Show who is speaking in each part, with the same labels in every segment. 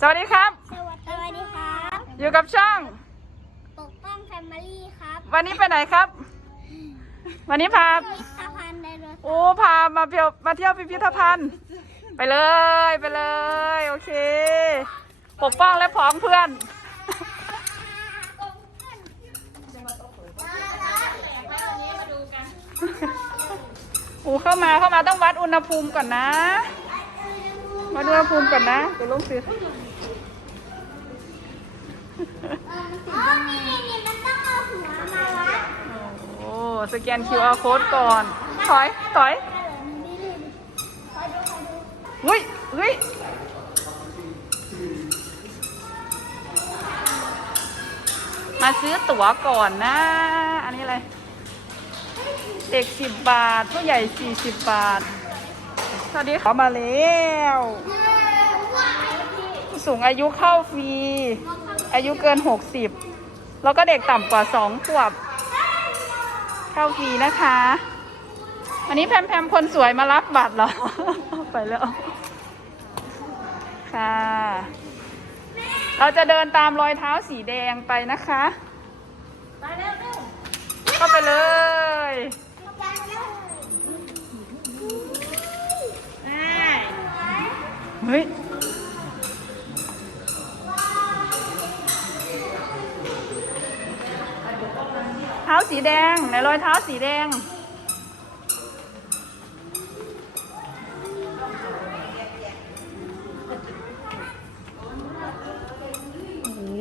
Speaker 1: สวัสดีครับ
Speaker 2: สวัสดีครับ
Speaker 1: อยู่กับช่อง
Speaker 2: ปกป้องแฟมิลี่ครับ
Speaker 1: วันนี้ไปไหนครับ วันนี้พา
Speaker 2: พิพิธภัณฑ์ไดโนเสาร์
Speaker 1: โอ้พามาเที่ยวมาเที่ยวพิพิธภัณฑ์ ไปเลยไปเลย โอเค ปกป้องและพ้องเพื่อนโอ้เข้ามาเข้ามาต้องวัดอุณหภูมิก่อนนะ วัดอุณหภูมิก่อนนะเดี๋ยวลงสิ
Speaker 2: อ๋อนี่นี่นี่มันต้องเอาหัวมาวัด
Speaker 1: โอ้สแกน QR code ก่อน ถอย ถอย
Speaker 2: นี่นี่คอยดูคอยดู
Speaker 1: อุ้ยอุ้ยมาซื้อตั๋วก่อนนะ อันนี้อะไร เด็กสิบบาท ผู้ใหญ่สี่สิบบาท สวัสดีค่ะมาแล้วผู้สูงอายุเข้าฟรี อายุเกินหกสิบแล้วก็เด็กต่ำกว่าสองขวบ เข้าฟรีนะคะ วันนี้แพมแพมคนสวยมารับบัตรเหรอ ไปแล้ว ค่ะ เราจะเดินตามรอยเท้าสีแดงไปนะคะ
Speaker 2: ไปเร็วเร็ว
Speaker 1: เข้าไปเลยเฮ้ย สีแดงไหนรอยเท้าสีแดง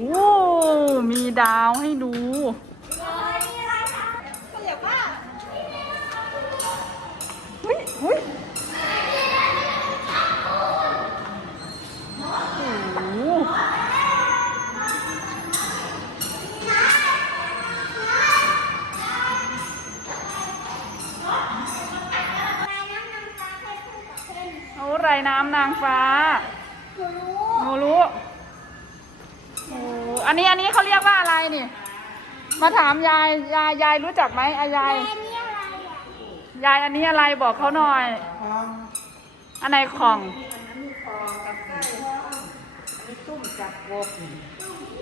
Speaker 1: โอ้ มีดาวให้ดู ไรน้ำนางฟ้าหนูรู้โอ้อันนี้อันนี้เขาเรียกว่าอะไรนี่ มาถามยายยายยายรู้จักไหมอายายยายอันนี้อะไรบอกเขาหน่อย อันไหนของ
Speaker 3: ตุ้มจับกบ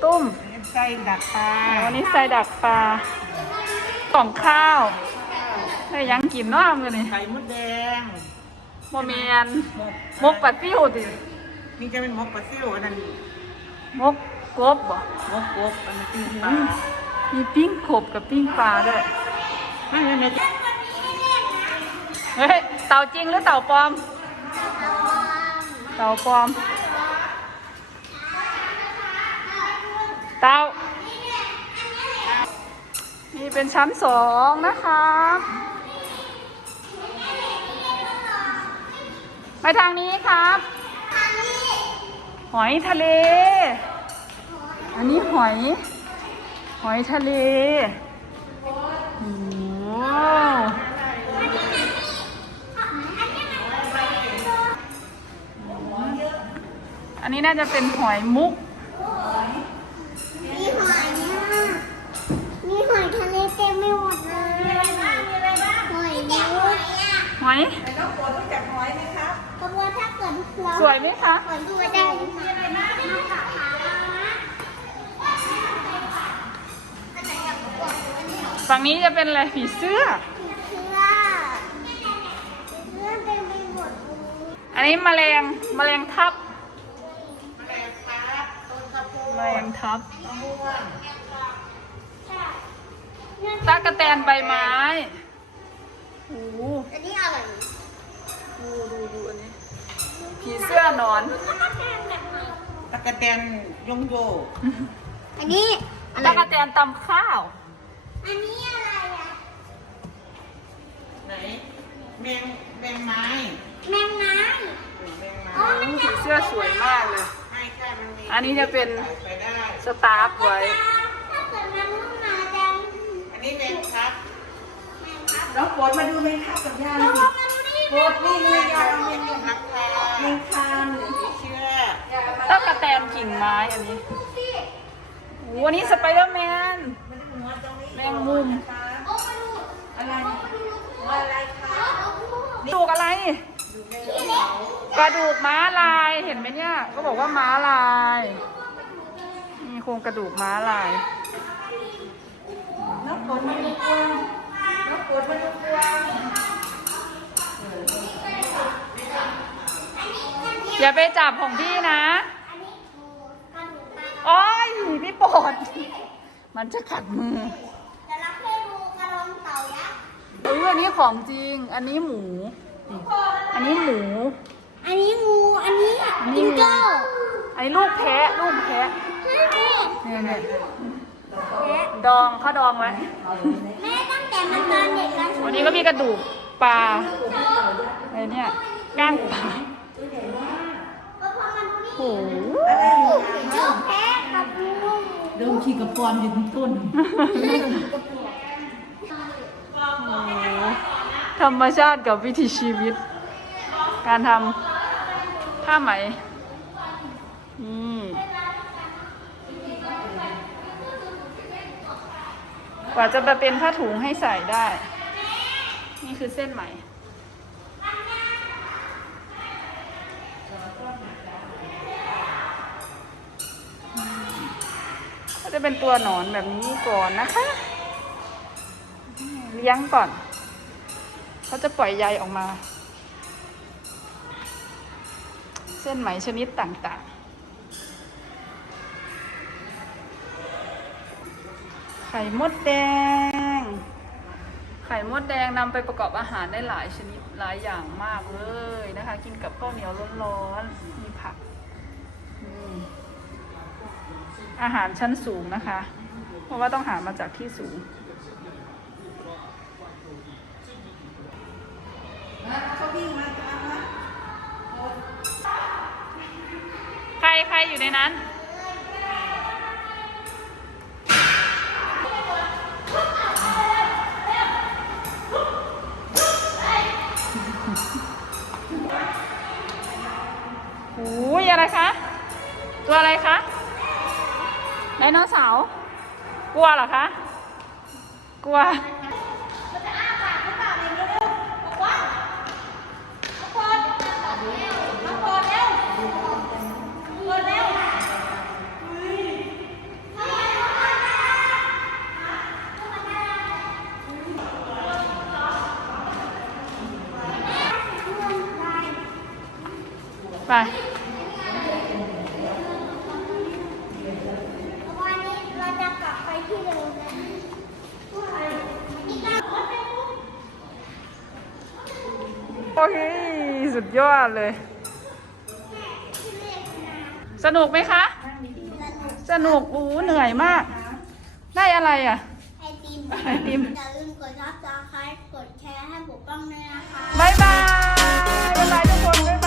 Speaker 1: ตุ้ม
Speaker 3: ใส่ดักปลา
Speaker 1: วันนี้ใส่ดักปลากล่องข้าวให้ยังกินเน้อมือนี่
Speaker 3: ไข่มดแดง
Speaker 1: โมเมนมกปัดปิ้วติ
Speaker 3: นี่จะเป็นมกปลาซิวอันนั้น
Speaker 1: มกกบบ่
Speaker 3: มกกบอันนั้นคือปลา
Speaker 1: มีปิ้งขบกับปิ้งปลาด้วย
Speaker 3: ไม่ไม่ไม่
Speaker 1: เฮ้ยเต่าจริงหรือเต่าปลอม เต่าปลอม เต่านี่เป็นชั้นสองนะคะไป ทางนี้ครับ หอยทะเล อันนี้หอย หอยทะเลโอ้โหอันนี้น่าจะเป็นหอยมุก
Speaker 2: มีหอยนะมีหอยทะเลเต็มไปหมดเลยมีอะไรบ้างมีอะไรบ้างหอยมุก
Speaker 1: หอย
Speaker 2: กระบวนถ้าเกิดเรา
Speaker 1: สวยไหมคะ
Speaker 2: หอยตัวได้มีอะไรบ้างมีขาขานะ
Speaker 1: ฝั่งนี้จะเป็นอะไรผีเสื้อ
Speaker 2: เสื้อเสื้อเต็มไปหมดเลย
Speaker 1: อันนี้แมลงแมลงทับแมลงทับตากระแตนใบไม้โอ้โห
Speaker 2: อันนี้อะไร
Speaker 1: ดูดูดูอันนี้ ผีเสื้อหนอน
Speaker 3: ตะกะแตนยงโย
Speaker 2: อันนี้อะไร
Speaker 1: ตากระแตนตำข้าว
Speaker 2: อันนี้อะไรอะ
Speaker 3: ไหนแมงแมงไม้
Speaker 2: แมงน้
Speaker 3: แมงำไม้
Speaker 2: อ๋อมัน
Speaker 1: ผีเสื้อสวยมากเลย
Speaker 3: ไม่ใช่มันมี
Speaker 1: อันนี้จะเป็น
Speaker 3: ใส่ไปได้
Speaker 1: สตาร์ฟไว้
Speaker 2: ถ้าเกิดมันขึ้นมาจัง
Speaker 3: อันนี้แมงครับ
Speaker 2: แมงครับ
Speaker 3: น้องโปรดมาดูแมงครับกับย่า
Speaker 2: เรา
Speaker 3: สิ
Speaker 2: ลงมาดูดิ
Speaker 3: โปรดนี่แมงครับแมงครับ แมงคานผีเชื่อ
Speaker 1: ตากระแตนกิ่งไม้อันนี้โอ้โหอันนี้สไปเดอร์แมน
Speaker 3: มันหัวตรงนี้
Speaker 1: แมงมุม
Speaker 2: โอ้มาดู
Speaker 3: อะไร
Speaker 2: โอ้มาดู
Speaker 3: อะไรคะ
Speaker 1: กระดูกอะไร กระดูกม้าลายเห็นไหมเนี่ย ก็บอกว่าม้าลาย มีโครงกระดูกม้าลาย
Speaker 3: นกกดมันดูกวางน
Speaker 1: อย่าไปจับของพี่นะ
Speaker 2: อันนี้หมูกระดูกปลา
Speaker 1: โอ้ยพี่โปรดมันจะกัดมือ
Speaker 2: แต่เราให้ดูกระรองเต่ายักษ์
Speaker 1: เอออันนี้ของจริง อันนี้หมู อันนี้หมู
Speaker 2: อันนี้งู อันนี้
Speaker 1: อันนี้
Speaker 2: จิง
Speaker 1: งู
Speaker 2: โจ้
Speaker 1: อันนี้ลูกแพะลูกแพะ
Speaker 2: แม่
Speaker 1: เนี่ยเนี่ยดองเขาดองไว้
Speaker 2: แม่ตั้งแต่มันตอนเด็กแล้ว
Speaker 1: วันนี้ก็มีกระดูกปลาอะไรเนี่ยก้างปลา
Speaker 2: ก็ พอมันดูนี่
Speaker 1: โอ้โห
Speaker 2: ลูกแพกับงู
Speaker 3: เดิมขี่กับปอนอยู่ที่ต้น
Speaker 1: ธรรมชาติกับวิถีชีวิต การทำผ้าไหมนี่กว่าจะมาเป็นผ้าถุงให้ใส่ได้ นี่คือเส้นไหม จะเป็นตัวหนอนแบบนี้ก่อนนะคะ เลี้ยงก่อน เขาจะปล่อยใยออกมา เส้นไหมชนิดต่างๆ ไข่มดแดง ไข่มดแดงนำไปประกอบอาหารได้หลายชนิดหลายอย่างมากเลยนะคะ กินกับข้าวเหนียวร้อนๆมีผัก อืม อาหารชั้นสูงนะคะ เพราะว่าต้องหามาจากที่สูง ใครใครอยู่ในนั้น โอ้ยอะไรคะ ตัวอะไรคะ ไดโนเสาร์กลัวเหรอคะ กลัวไป โอเค สุดยอดเลย สนุกไหมคะ สนุกอู้เหนื่อยมาก ได้อะไรอะ
Speaker 2: ไอติม
Speaker 1: ไอติม
Speaker 2: อย่าลืมกดซับสไครต์กดแชร์ให้ผมบ้างด้ยนะคะ บ๊าย
Speaker 1: บายบ๊ายบายทุกคน บ๊ายบาย